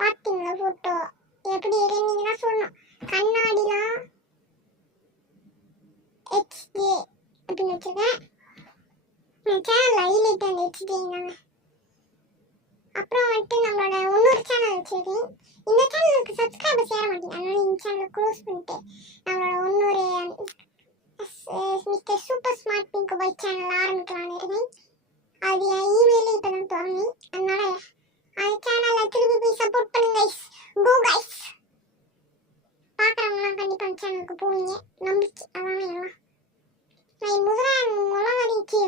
பாத்தீங்களா போட்டோ எப்படி இருந்தீங்கன்னா சொல்லணும். கண்ணாடிலாம் ஹெச்டி அப்படின்னு வச்சிருக்கேன். சேனல் ஹைலைட் அந்த ஹெச்டிங்க. அப்புறம் வந்துட்டு நம்மளோட இன்னொரு சேனல் வச்சிருக்கேன். இந்த சேனலுக்கு சப்ஸ்கிரைபர்ஸ் ஏற மாட்டேங்க. அதனால இந்த சேனலை க்ளோஸ் பண்ணிட்டு நம்மளோட இன்னொரு மிஸ்டர் சூப்பர் ஸ்மார்ட் பிங்க் பாய் சேனல் ஆரம்பிக்கலான்னு இருக்கேன். அது என் இமெயிலே இப்போ தான் திறந்தேன். அதனால அந்த சேனலை திருப்பி போய் சப்போர்ட் பண்ணுங்க கைஸ். கோ கைஸ். பார்க்குறவங்களாம் கண்டிப்பாக அந்த சேனலுக்கு போவீங்க. நம்பிச்சு அதானே எல்லாம். நான் முளகரிச்சு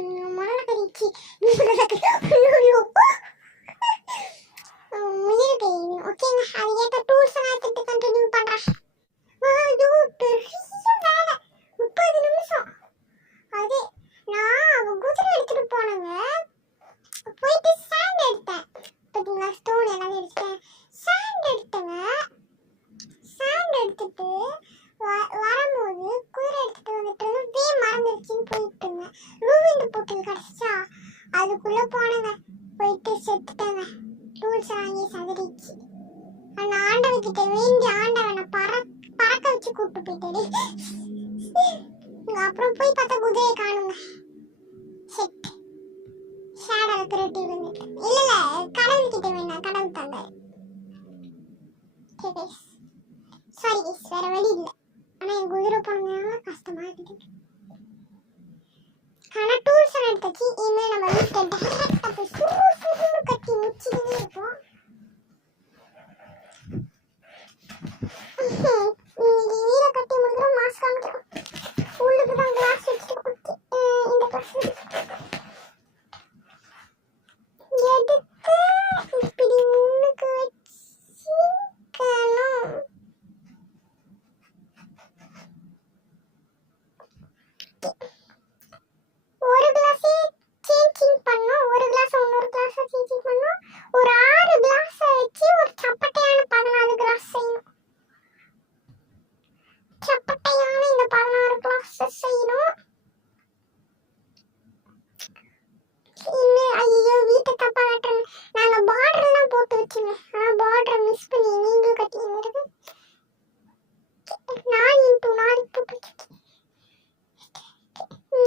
முயல் கை ஓகேங்க. அது ஏற்ற டூல்ஸ் எல்லாம் எடுத்துட்டு கண்டினியூ பண்ணுறேன். பெரிய வேலை 30 நிமிஷம். அது நான் குதிரை எடுத்துட்டு போனேங்க. போயிட்டு சாண்ட் எடுத்தேன். பார்த்தீங்களா, ஸ்டோன் எல்லாம் எடுத்தேன். சாண்ட் எடுத்தேங்க. சாண்ட் எடுத்துட்டு வரும்போது குதிரை எடுத்துட்டு வந்துட்டு மறந்துடுச்சுன்னு போயிட்டுங்க. ரூவிண்டு போட்டு கிடச்சா அதுக்குள்ளே போனேங்க. போயிட்டு செத்துட்டேங்க. டூல்ஸ் வாங்கி சதறிச்சு. அந்த ஆண்டவர்கிட்ட வேண்டி ஆண்டவனை பறக்க வச்சு கூப்பிட்டு போயிட்டாரு. அப்புறம் போய் பார்த்தா குதிரையை காணுங்க. செட் ஷேடோவை திருட்டி விழுந்துட்டு. இல்ல கடவுள் கிட்ட வேணாம், கடவுள் தந்தாரு. சாரி கைஸ், வேற வழி இல்லை. ஆனா என் குதிரை போனதுனால கஷ்டமா இருக்குது. ஆனா டூல்ஸ் எல்லாம் எடுத்தாச்சு. இனிமேல் நம்ம வீட்டை டைரக்டா போய் சுருன்னு கட்டி முடிச்சுக்கிட்டே இருப்போம். இன்னைக்கு வீட கட்டி முடிக்கிறோம். மாஸ்க் காமிக்கிறோம். உள்ளுக்கு தான் கிளாஸ் வச்சுட்டு கொடுத்து இந்த கிளாஸ் எடுத்து இப்படி முன்னுக்கு வச்சுக்கணும். ஒரு கிளாஸே சேஞ்சிங் பண்ணோம். ஒரு கிளாஸ் இன்னொரு கிளாஸ் சேஞ்சிங் பண்ணோம். ஒரு 6 கிளாஸ் வச்சு ஒரு சப்பட்டையான 14 கிளாஸ் செய்யணும். சப்பட்டையான இந்த 14 கிளாஸ் செய்யணும். ஐயோ வீட்டை தப்பா கட்டுறேன். நாங்க பார்டர் எல்லாம் போட்டு வச்சுங்க. ஆனா பார்டர் மிஸ் பண்ணி நீங்களும் கட்டிங்க. 4x4 போட்டு வச்சிருக்கேன்.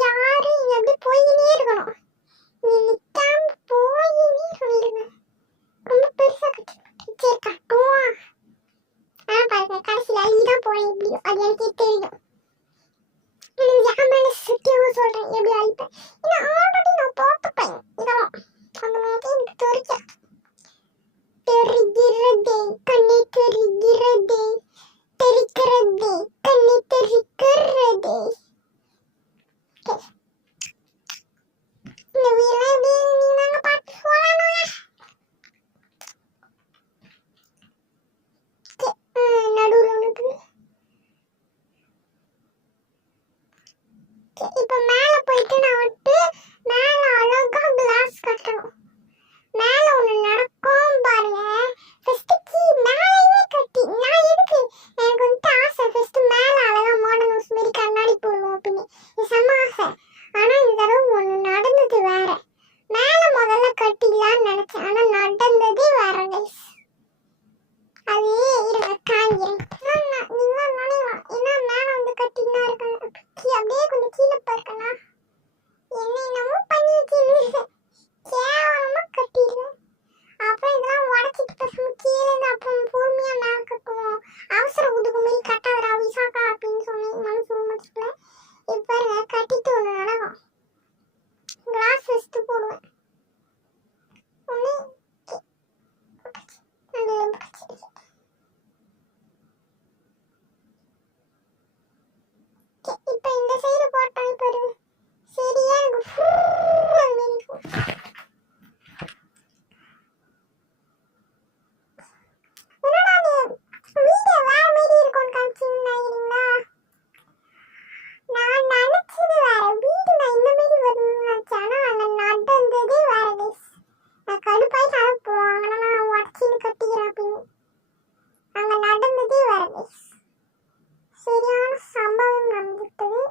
யாரு எப்படி போயினே இருக்கணும். நீ நிக்காம போயினே சொல்லிடுங்க. ரொம்ப பெருசா கட்டி கட்டுவோம். ஆனா பாருங்க, கடைசியில் அழிதான் போறேன். எப்படியோ அது எனக்கே தெரியும். ஜாமான சுத்தியவும் சொல்றேன் எப்படி அழிப்பேன். ஏன்னா ஆல்ரெடி நான் பார்த்துப்பேன். இதெல்லாம் அந்த மாதிரி எனக்கு தெரியும். தெரிகிறதே கண்ணை தெரிகிறதே, தெரிக்கிறதே கண்ணை தெரிக்கிறதே. இந்த வீடெல்லாம் எப்படி நீங்க பார்த்து சொல்லணுங்க. நடுவில் உனக்கு மேல முதல்ல கட்டிடலாம்னு நினைச்சேன், ஆனா நடந்ததே வேற கைஸ். அது இருங்க காஞ்சிரும், நீங்க நினைக்கலாம் ஏன்னா மேல வந்து கட்டினா இருக்காங்க, அப்படியே கொஞ்சம் கீழே பார்க்கனா என்னென்னமோ பண்ணி வச்சு கேவலமா கட்டிடுவேன். அப்புறம் இதெல்லாம் உடச்சிட்டு பேசாம கீழே இருந்து அப்புறம் பொறுமையா மேல கட்டுவோம், அவசர உதுக்கு மாரி கட்டாதரா விசாக்கா அப்படின்னு சொன்னேன் மனசு மனசுக்குள்ள. இப்ப கட்டிட்டு ஒண்ணு நடக்கும், கிளாஸ் வச்சுட்டு போடுவேன். ஒண்ணு இப்ப இந்த சைடு போட்டாலும் பாருங்க சரியா எனக்கு சரியான சம்பவம் நடந்துட்டது.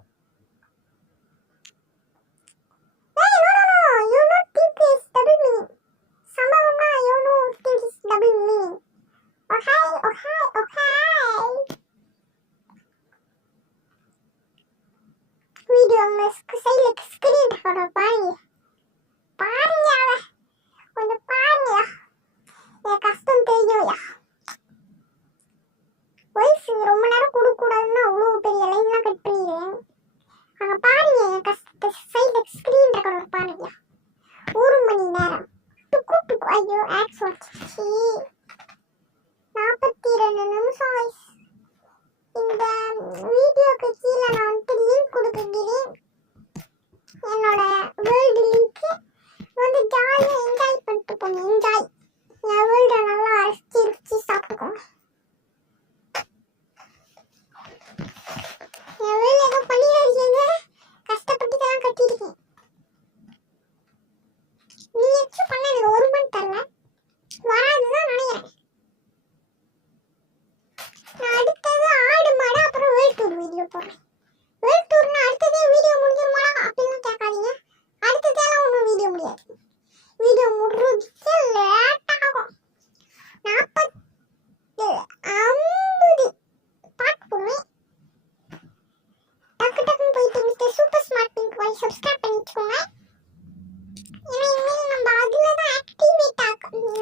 ரொம்ப நேரம் கொடுக்க கூடாதுன்னு அவ்வளவு பெரிய லைன்லாம் கட் பண்ணிடுவேன். அங்க பாருங்க என் கஷ்டத்தை சைட்ல ஸ்கிரீன் ரெக்கார்டர் பாருங்க, 1 மணி நேரம் டுக்கு டுக்கு. ஐயோ ஆக்ஸ் வச்சு 42 நிமிஷம் வயசு. இந்த வீடியோக்கு கீழே நான் வந்துட்டு லிங்க் கொடுக்குறேன், என்னோட வேர்ல்டு லிங்க் வந்து ஜாலியாக என்ஜாய் பண்ணிட்டு போங்க. என்ஜாய் என் வேர்ல்டை நல்லா ரசிச்சு சாப்பிட்டுக்கோங்க. என் வேர்ல்டு ஏதோ பண்ணிடுறீங்க, கஷ்டப்பட்டு தான் கட்டியிருக்கேன். நீ எச்சு பண்ண எனக்கு 1 மணி தரல, வராதுதான் நினைக்கிறேன். நான் அடுத்தது ஆடு மாடு அப்புறம் வேர்ல்ட் டூர் வீடியோ போடுறேன். வேர்ல்ட் டூர்னா அடுத்ததே வீடியோ முடிஞ்சிருமா அப்படின்னு கேட்காதீங்க, அடுத்ததெல்லாம் ஒன்றும் வீடியோ முடியாது. வீடியோ முடிஞ்சு லேட் ஆகும், 40 50 பாட்டு போடுவேன். டக்கு டக்குன்னு போயிட்டு மிஸ்டர் சூப்பர் ஸ்மார்ட் பிங்க் போய் சப்ஸ்கிரைப் பண்ணி வச்சுக்கோங்க. ஏன்னா இனிமேல் நம்ம அதில் தான் ஆக்டிவேட் ஆக்டிவாக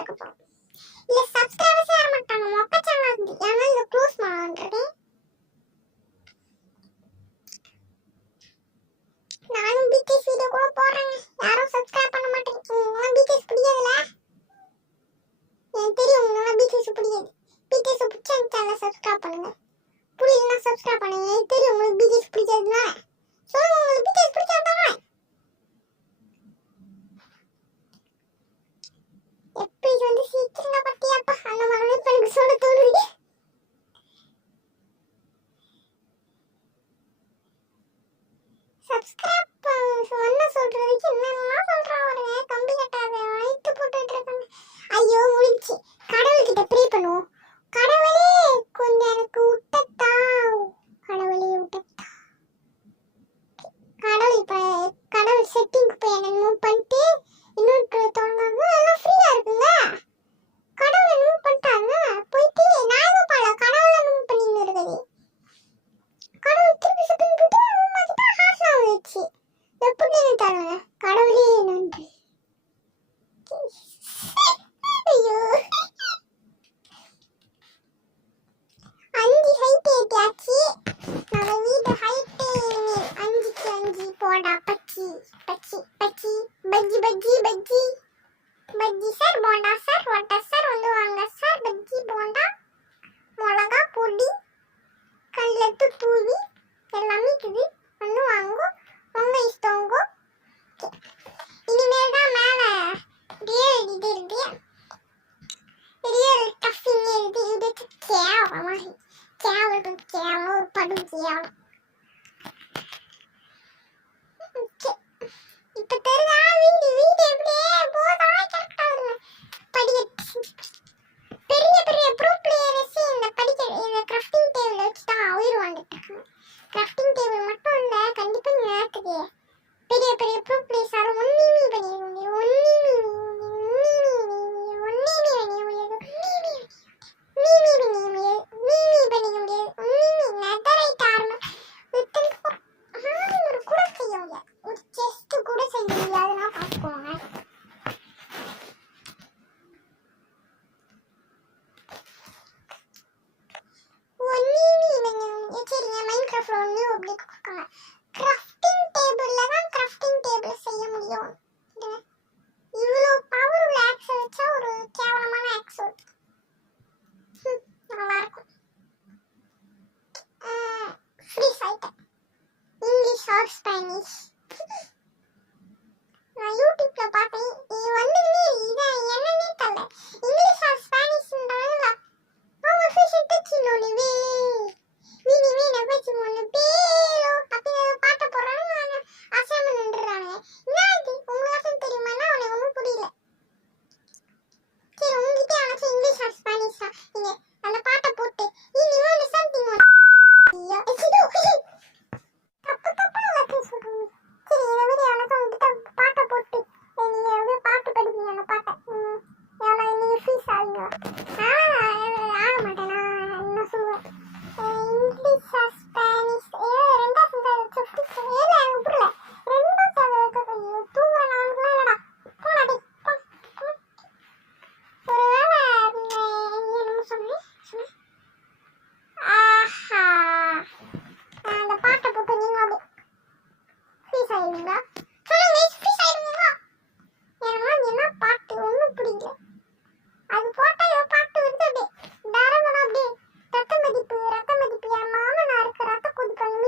இருக்கப்புறம் இல்லை சப்ஸ்கிரைபர்ஸே வர மாட்டாங்க, மொக்க சேனல் இருந்து. ஏன்னா இதை க்ளோஸ் பண்ணலான்றிருக்கேன். நானும் பிடிஎஸ் வீடியோ கூட போடுறேங்க, யாரும் சப்ஸ்கிரைப் பண்ண மாட்டேங்க. உங்களாம் பிடிஎஸ் பிடிக்காதுல்ல, எனக்கு தெரியும் உங்களாம் பிடிஎஸ் பிடிக்காது. பிடிஎஸ் பிடிச்ச என் சேனலை சப்ஸ்கிரைப் பண்ணுங்க, புரியலன்னா சப்ஸ்கிரைப் பண்ணுங்க. எனக்கு தெரியும் உங்களுக்கு பிடிஎஸ் பிடிக்காதுன்னா சொல்லுங்க, உங்களுக்கு பிடிஎஸ் பிடிக்காதவங்க எப்படி வந்து சீக்கிரம் பத்தியாப்பா அந்த மாதிரி எனக்கு சொல்ல தோணுது. சப்ஸ்கிரைப் சொன்ன சொல்றதுக்கு என்னெல்லாம் சொல்றான் பாருங்க, கம்பி கட்டாத அழைத்து போட்டுட்டு இருக்காங்க. ஐயோ முடிச்சு, கடவுள்கிட்ட ப்ரே பண்ணுவோம். கடவுளே கொஞ்சம் எனக்கு விட்டத்தா, கடவுளே விட்டத்தா. கடவுள் இப்ப கடவுள் செட்டிங் போய் என்ன மூவ் பண்ணிட்டு இன்னொரு தொடங்காங்க, எல்லாம் ஃப்ரீயா இருக்குங்க. கடவுளை மூவ் பண்ணிட்டாங்க போயிட்டு நான் எதுவும் பண்ணல, கடவுளை மூவ் பண்ணின்னு இருக்குது. கடவுள் திருப்பி செட்டிங் போட்டு மூவ் பண்ணிட்டு ஹார்ட்ல வந்துச்சு. எப்படி தருங்க, கடவுளே நன்றி. ஐயோ கிராஃப்டிங் டேபிள் மட்டும் இல்ல, கண்டிப்பா இந்த நேரத்துக்கு பெரிய பெரிய ப்ரோ பிளேஸ் யாரும் ஒன்னிமி பண்ணிட முடியும். இவ்வளோ பவர் உள்ள ஆக்ஸ் வச்சா ஒரு கேவலமான ஆக்ஸ் நல்லா இருக்கும். ஃப்ரீஸ் ஆயிட்டேன். இங்கிலீஷ் ஆர் ஸ்பானிஷ் நான் யூடியூப்ல பார்த்தேன். இது வந்து இதை என்னன்னே தெரியல. இங்கிலீஷ் ஆர் ஸ்பானிஷ்ன்றதுல அவங்க ஃபிஷ் டச்சினோனே வீணி வீண வச்சு ஒன்று பேரோ அப்படின்னு பாட்ட போடுறாங்க. அசைன்மெண்ட்ன்றாங்க. என்னது உங்களுக்கு தெரியுமானா அவனுக்கு ஒன்றும் புரியல. சரி உங்ககிட்ட யாராச்சும் இங்கிலீஷ் ஆர் ஸ்பானிஷ் தான் நீங்க அந்த பாட்டை போட்டு இனிமே சம்திங் தப்பு தப்பா எல்லாத்தையும் சொல்றீங்க. சரி இந்த மாதிரி யாராச்சும் உங்ககிட்ட பாட்டை போட்டு நீங்க அப்படியே பாட்டு படிப்பீங்க அந்த பாட்டை எவ்வளோ நீங்க ஃபீஸ் ஆகுங்களா? ஆக மாட்டேன். நான் என்ன சொல்லுவேன் இங்கிலீஷ் ஆர் ஸ்பானிஷ் ரெண்டாவது எனக்கு புரியல. ரெண்டாவது தூங்குறேன் இல்லடா போடா ஒருவேளை என்னமோ சொன்னேன். ஆஹா அந்த பாட்டை போட்டு நீங்க அப்படி ஃபீஸ் ஆயிடுவீங்களா? சொல்லுங்க ஃபீஸ் ஆயிடுவீங்களா? எனக்கு என்ன பாட்டு ஒன்றும் புரியல. அது போட்டா பாட்டு வந்து அப்படியே தரமணம் அப்படியே ரத்த மதிப்பு என் மாமனாருக்கு ரத்த கொதிப்பாங்க.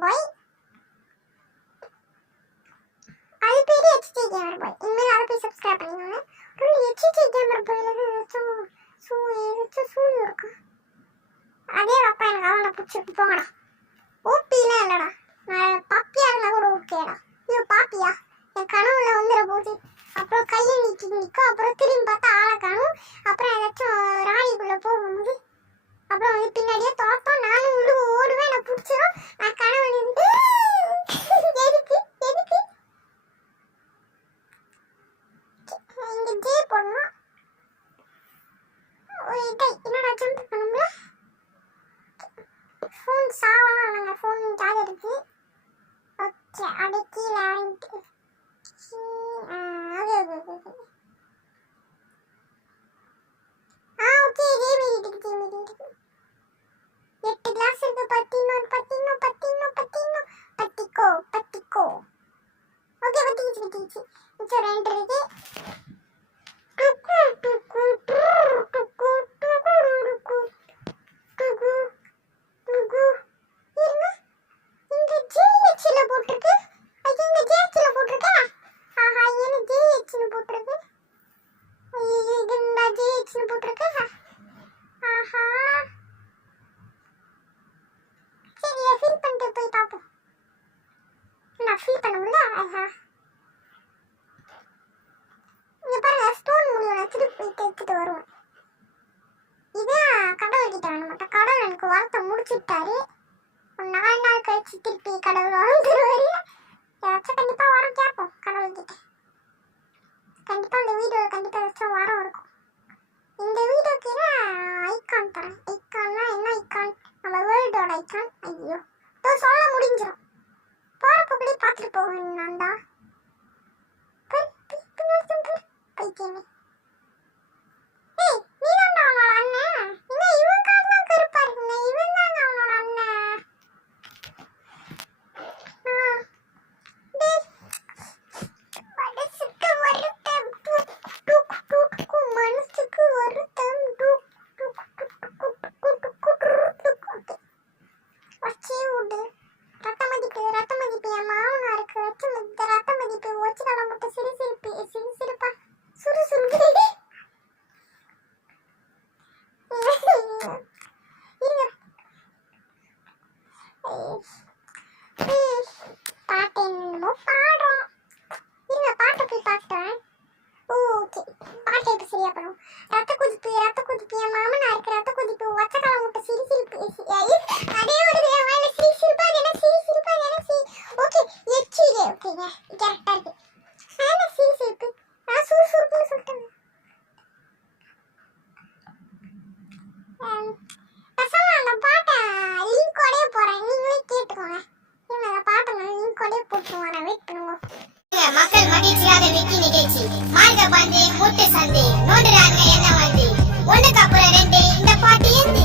கேமர் பாய். அது பேரு HJ கேமர் பாய். இனிமேல் அதை போய் சப்ஸ்கிரைப் பண்ணிக்கோங்க. HJ கேமர் பாய்ல ஏதாச்சும் சூழ் இருக்கா? அதே அப்பா எனக்கு அவனை பிடிச்சிருக்கு போங்கடா. ஓபிலாம் இல்லடா, பாப்பியா இருந்தா கூட ஓகேடா. ஐயோ பாப்பியா என் கனவுல வந்துட போகுது. அப்புறம் கையை நீக்கி நிற்கும், அப்புறம் திரும்பி பார்த்தா ஆளை காணும். அப்புறம் ஏதாச்சும் ராணிக்குள்ள போகும்போது அப்புறம் வந்து பின்னாடியே தோத்தோம், நானும் விழுவு ஓடுவேன், நான் பிடிச்சிடும். நான் கனவுல இருந்து எதுக்கு இங்க ஜே போடணும். என்னடா ஜம்ப் பண்ணும்ல, ஃபோன் சாவலாம். நாங்கள் ஃபோன் சார்ஜ் இருக்கு. ஓகே அப்படியே கீழே வாங்கிட்டு ஓகே ஜேமிடிக்கு 8 கிளாஸ் இருக்கு. பத்திக்கோ ஓகே பத்திக்கிச்சு இப்போ 2 இருக்கு. முடிச்சுட்டாரு. 4 நாள் கழிச்சு திருப்பி கடவுள் வந்துருவாரு. ஏதாச்சும் கண்டிப்பா வரும், கேட்போம் கடவுள் கிட்ட. கண்டிப்பா இந்த வீடியோ கண்டிப்பா ஏதாச்சும் வரம் இருக்கும். இந்த வீடியோக்கு ஐகான் தரேன். ஐகான்னா என்ன ஐகான்? நம்ம வேர்ல்டோட ஐகான். ஐயோ சொல்ல முடிஞ்சிடும். போறப்போக்குள்ளே பார்த்துட்டு போவேன் நான்டா. பைத்தியமே. மக்கள் மகிழ்ச்சியாக விக்கி நிகழ்ச்சி மார்க பந்து முட்டு சந்தை நோண்டுறாங்க என்ன வந்து ஒண்ணுக்கு அப்புறம் 2 இந்த பாட்டு எந்தி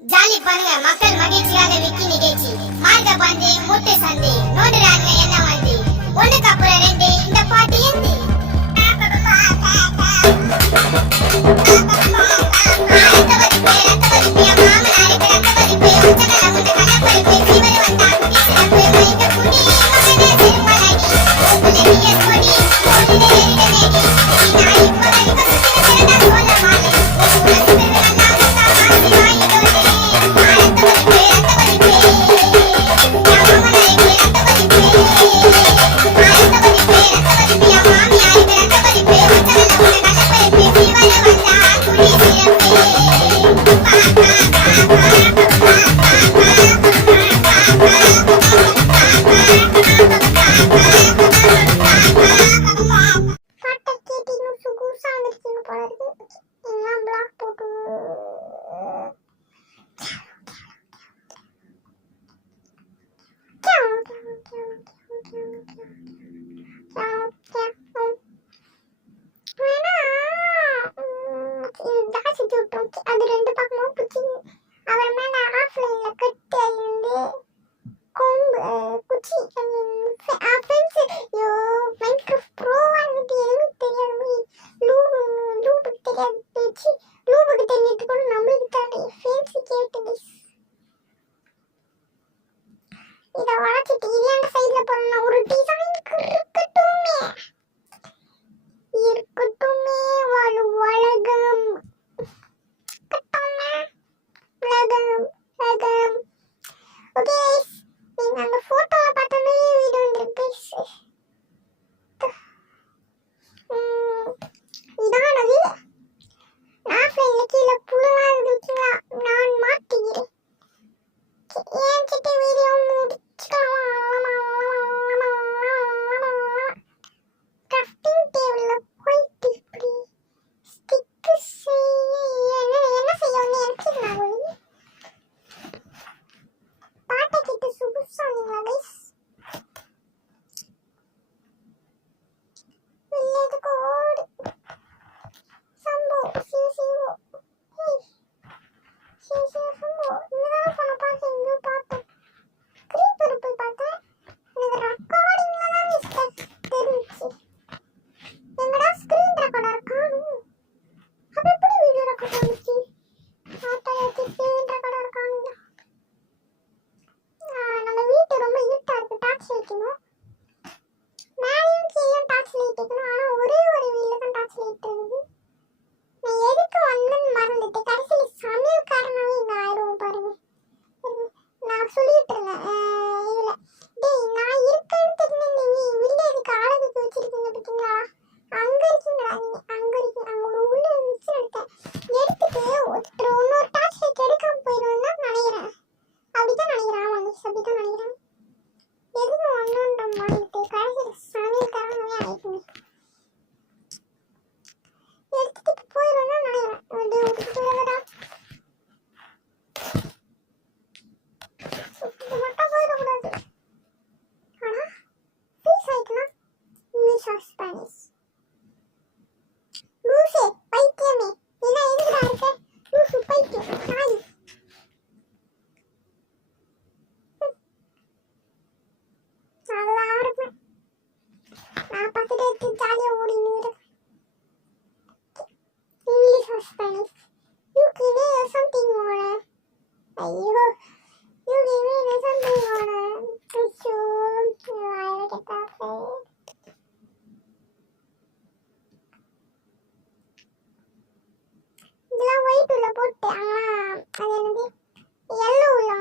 ஜாலி பண்ணுங்க மக்கள் மகிழ்ச்சியாக விக்கி நிகழ்ச்சி மார்க பந்து முட்டு சந்தை நோண்டுறாங்க என்ன வந்து ஒண்ணுக்கு அப்புறம் 2 இந்த பாட்டு எந்தி பாட்டை கேட்டீங்க சுகுசா வந்திருக்கீங்க போல இருக்கு. எல்லாம் பிளாக் போட்டு அது ரெண்டு பக்கமும் பிடிச்சி அவர் மேல ஆஃப்லைன்ல கட்டு இருந்து கொம்பு குச்சி ஃப்ரெண்ட்ஸ் ஐயோ மைக்ரோஃப்ட் ப்ரோவா இருந்துட்டு எதுவும் தெரியாது லூபுக்கு தெரியாது பேச்சு லூபுக்கு தெரிஞ்சிட்டு கூட நம்மளுக்கு தாண்டி ஃபேன்சி கேட்டு இதை வளர்ச்சிட்டு இல்லாண்ட சைடில் போறோம்னா ஒரு டிசைனுக்கு இருக்கட்டுமே உலகம் உலகம் உலகம் ஓகே நீங்க அந்த போட்டோல பார்த்தோன்னே வீடியோ வந்துருக்கு இதான் அது நான் ஃப்ரெண்ட்ல கீழே புழுவா இருந்துச்சுங்களா நான் மாட்டிக்கிறேன் ஏன் கிட்ட வீடியோ முடிச்சுக்கலாம் கிராஃப்டிங் டேபிள்ல போயிட்டு இப்படி ஸ்டிக்கு என்ன செய்யணும்னு எனக்கு நான் பாட்டை கேட்டு சுகுசா நீங்களா கைஸ் வில்லேஜுக்கு ஓடு சம்போ சிவோ ஹேய் சிவோ சம்போ இங்கதான் சொன்ன பார்த்து எங்கேயோ பார்த்தேன் கிரீப்பர் போய் பார்த்தேன் எனக்கு ரெக்கார்டிங்ல தான் மிஸ்டேக் தெரிஞ்சிச்சு எங்கடா ஸ்கிரீன் ரெக்கார்டர் காணும் அப்ப எப்படி வீடியோ ரெக்கார்ட் ஆனிச்சு ஆட்டோ வச்சு ஸ்கிரீன் ரெக்கார்டர் காணுங்க நம்ம வீட்டு ரொம்ப இருட்டா இருக்கு டார்ச் வைக்கணும் மேலேயும் கீழே டார்ச் லைட் வைக்கணும் ஆனா ஒரே ஒரு வீல்ல தான் டார்ச் லைட் இருக்குது நான் எதுக்கு வந்தேன்னு மறந்துட்டு கடைசியில் சமையல்காரனாவே இங்க ஆயிடுவோம் பாருங்க நான் சொல்லிட்டு இருந்தேன் இதுல டேய் நான் இருக்கேன்னு தெரிஞ்ச நீ வில்லேஜுக்கு அழகுக்கு வச்சிருக்கீங்க பார்த்தீங்களா அங்க இருக்கீங்களா நீங்க அங்க இருக்கீங்க அங்க ஒரு உள்ள மிக்ஸ் எடுத்துட்டு ஒருத்தர் இன்னொரு டார்ச் லைட் எடுக்காம போயிடுவேன்னு தான் நினைக்கிறேன் அப்படிதான் நினைக்கிறேன் ஆமாங்க அப்படிதான் நினைக்கிறேன் எதுக்கு ஒன்றுன்ற மறந்துட்டு கடைசியில் சமையல்காரனாவே ஆயிடுங்க எடுத்துட்டு போயிடுவேன்னு தான் நினைக்கிறேன் வந்து விட்டுட்டு வரடா இது மட்டும் போயிடக்கூடாது ஆனா ஃபீஸ் ஆயிட்டுனா இங்கிலீஷ் ஆர் ஸ்பானிஷ் லூசே பைத்தியமே என்ன எதுக்குடா இருக்க லூசு பைத்தியம் நாய் நல்லா இருப்பேன் நான் பார்த்துட்டு எடுத்து ஜாலியாக ஓடினு English or Spanish you give something ஓட ஐயோ யூ கிவே சம்திங் ஓட ஐயோ I get that இதெல்லாம் ஒயிட் உள்ள போட்டு அது என்னது எல்லோ உள்ள